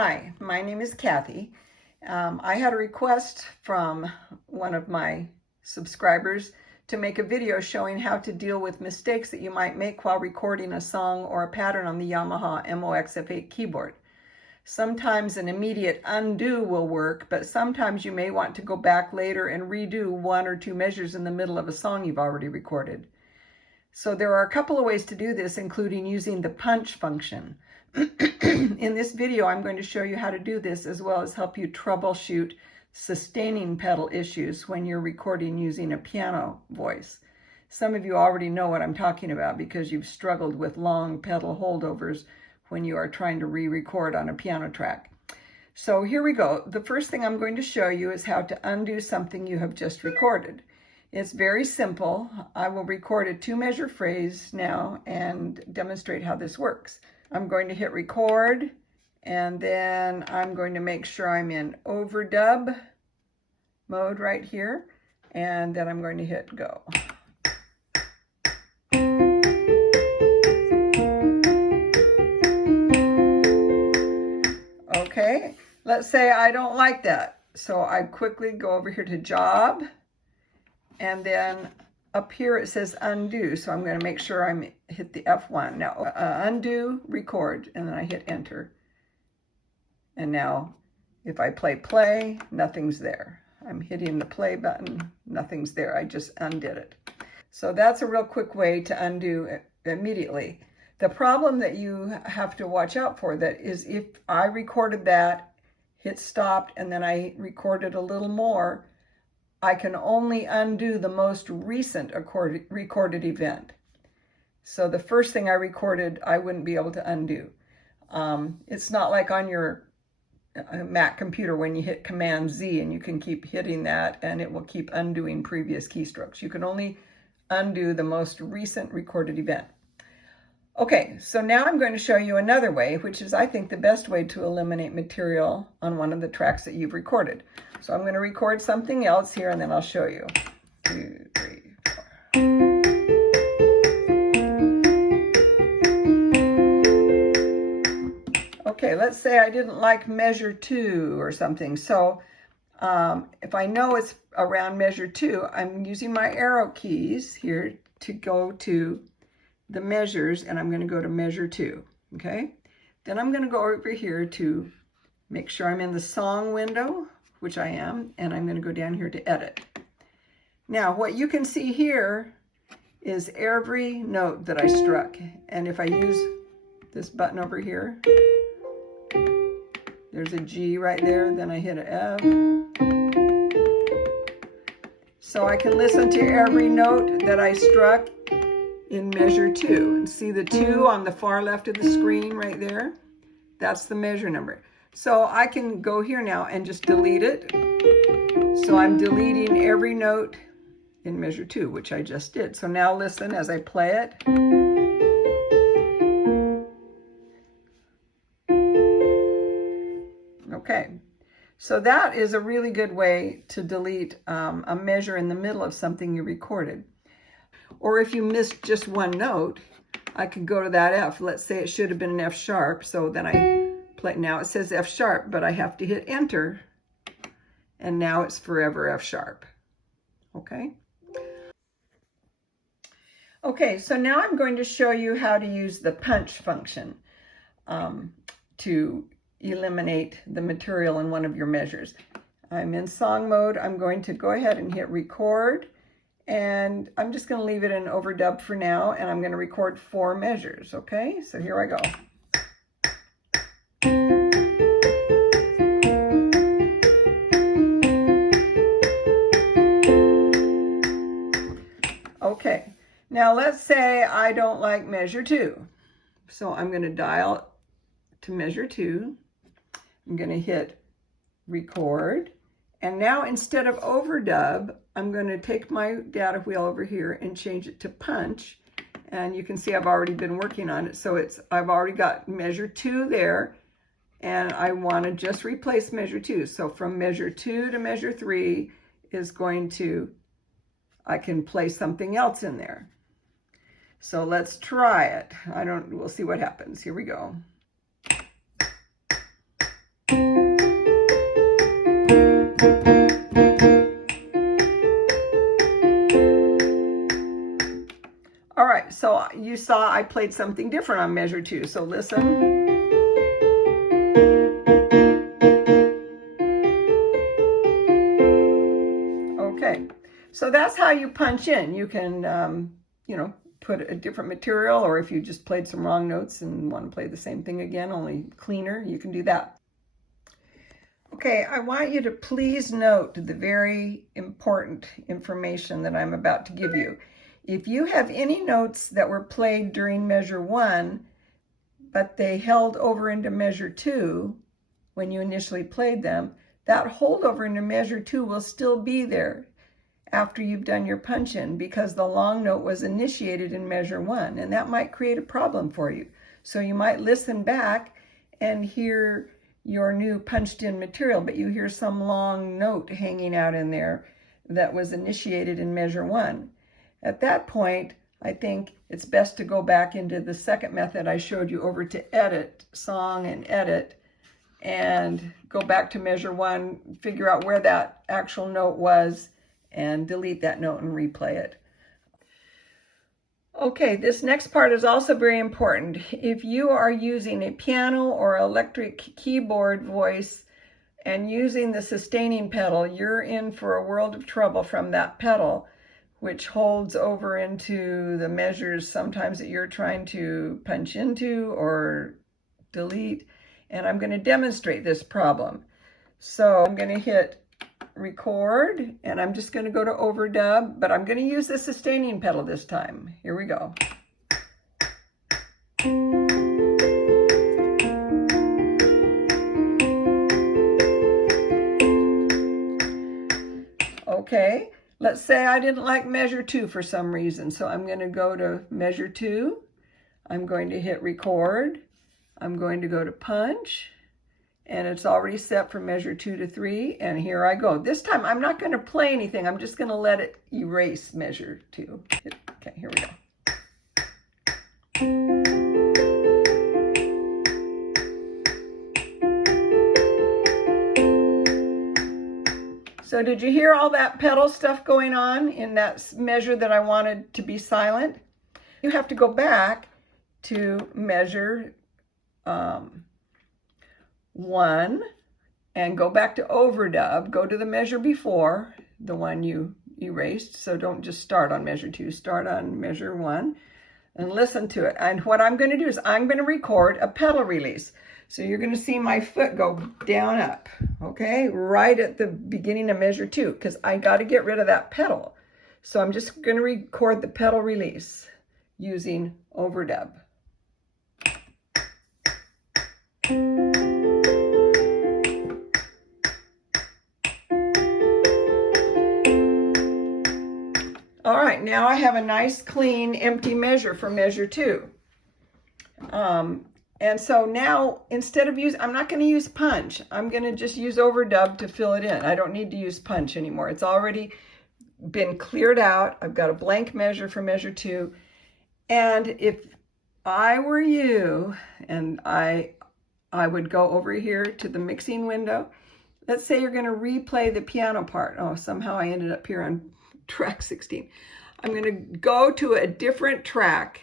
Hi, my name is Kathy. I had a request from one of my subscribers to make a video showing how to deal with mistakes that you might make while recording a song or a pattern on the Yamaha MOXF8 keyboard. Sometimes an immediate undo will work, but sometimes you may want to go back later and redo one or two measures in the middle of a song you've already recorded. So there are a couple of ways to do this, including using the punch function. In this video, I'm going to show you how to do this, as well as help you troubleshoot sustaining pedal issues when you're recording using a piano voice. Some of you already know what I'm talking about because you've struggled with long pedal holdovers when you are trying to re-record on a piano track. So here we go. The first thing I'm going to show you is how to undo something you have just recorded. It's very simple. I will record a 2-measure phrase now and demonstrate how this works. I'm going to hit record, and then I'm going to make sure I'm in overdub mode right here, and then I'm going to hit go. Okay, let's say I don't like that. So I quickly go over here to job, and then up here it says undo, so I'm going to make sure I hit the F1. Now undo, record, and then I hit enter. And now if I play, nothing's there. I'm hitting the play button, nothing's there. I just undid it. So that's a real quick way to undo immediately. The problem that you have to watch out for that is if I recorded that, hit stopped, and then I recorded a little more, I can only undo the most recent recorded event. So the first thing I recorded, I wouldn't be able to undo. It's not like on your Mac computer when you hit Command Z and you can keep hitting that and it will keep undoing previous keystrokes. You can only undo the most recent recorded event. Okay, so now I'm going to show you another way, which is, I think, the best way to eliminate material on one of the tracks that you've recorded. So I'm going to record something else here, and then I'll show you. 2, 3, 4. Okay, let's say I didn't like measure 2 or something. So if I know it's around measure 2, I'm using my arrow keys here to go to the measures, and I'm going to go to measure 2, okay? Then I'm going to go over here to make sure I'm in the song window, which I am, and I'm going to go down here to edit. Now, what you can see here is every note that I struck, and if I use this button over here, there's a G right there, then I hit an F. So I can listen to every note that I struck in measure 2, and see the 2 on the far left of the screen right there. That's the measure number. So I can go here now and just delete it. So I'm deleting every note in measure 2, which I just did. So now listen as I play it. Okay, so that is a really good way to delete a measure in the middle of something you recorded. Or if you missed just one note, I could go to that F. Let's say it should have been an F sharp. So then I play. Now it says F sharp, but I have to hit enter. And now it's forever F sharp. Okay. Okay, so now I'm going to show you how to use the punch function to eliminate the material in one of your measures. I'm in song mode. I'm going to go ahead and hit record. And I'm just going to leave it in overdub for now, and I'm going to record 4 measures, okay? So here I go. Okay, now let's say I don't like measure 2. So I'm going to dial to measure 2. I'm going to hit record. And now instead of overdub, I'm going to take my data wheel over here and change it to punch. And you can see I've already been working on it. So I've already got measure 2 there. And I want to just replace measure 2. So from measure 2 to measure 3 is going to, I can place something else in there. So let's try it. We'll see what happens. Here we go. you saw I played something different on measure 2. So listen. Okay, so that's how you punch in. You can, you know, put a different material, or if you just played some wrong notes and want to play the same thing again, only cleaner, you can do that. Okay, I want you to please note the very important information that I'm about to give you. If you have any notes that were played during measure 1, but they held over into measure 2 when you initially played them, that holdover into measure 2 will still be there after you've done your punch-in, because the long note was initiated in measure 1, and that might create a problem for you. So you might listen back and hear your new punched-in material, but you hear some long note hanging out in there that was initiated in measure 1. At that point, I think it's best to go back into the second method I showed you, over to edit, song and edit, and go back to measure 1, figure out where that actual note was, and delete that note and replay it. Okay, this next part is also very important. If you are using a piano or electric keyboard voice and using the sustaining pedal, you're in for a world of trouble from that pedal, which holds over into the measures sometimes that you're trying to punch into or delete. And I'm going to demonstrate this problem. So I'm going to hit record, and I'm just going to go to overdub, but I'm going to use the sustaining pedal this time. Here we go. Okay, let's say I didn't like measure 2 for some reason, so I'm going to go to measure 2. I'm going to hit record. I'm going to go to punch. And it's already set for measure 2 to 3, and here I go. This time I'm not going to play anything. I'm just going to let it erase measure 2. Okay, here we go. So did you hear all that pedal stuff going on in that measure that I wanted to be silent? You have to go back to measure 1 and go back to overdub, go to the measure before, the one you erased. So don't just start on measure 2, start on measure 1 and listen to it. And what I'm going to do is I'm going to record a pedal release. So you're going to see my foot go down up, okay, right at the beginning of measure 2, because I got to get rid of that pedal. So I'm just going to record the pedal release using overdub. All right, now I have a nice, clean, empty measure for measure 2. And so now, instead of I'm not going to use punch. I'm going to just use overdub to fill it in. I don't need to use punch anymore. It's already been cleared out. I've got a blank measure for measure 2. And if I were you, and I would go over here to the mixing window. Let's say you're going to replay the piano part. Oh, somehow I ended up here on track 16. I'm going to go to a different track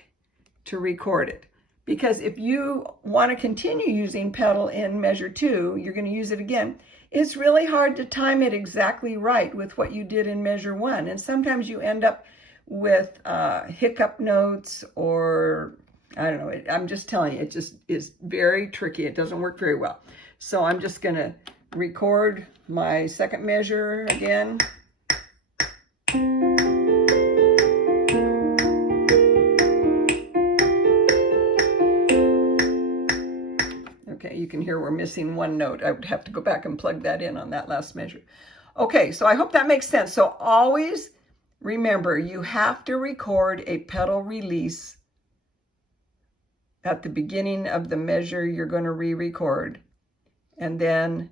to record it, because if you want to continue using pedal in measure 2, you're going to use it again. It's really hard to time it exactly right with what you did in measure 1, and sometimes you end up with hiccup notes, or I don't know. I'm just telling you, it just is very tricky. It doesn't work very well. So I'm just going to record my second measure again. Okay, you can hear we're missing one note. I would have to go back and plug that in on that last measure. Okay, so I hope that makes sense. So always remember, you have to record a pedal release at the beginning of the measure you're going to re-record. And then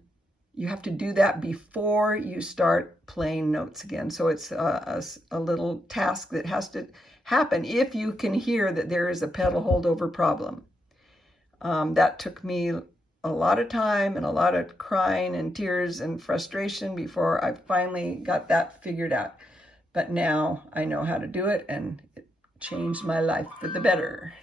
you have to do that before you start playing notes again. So it's a little task that has to happen if you can hear that there is a pedal holdover problem. That took me a lot of time and a lot of crying and tears and frustration before I finally got that figured out. But now I know how to do it, and it changed my life for the better.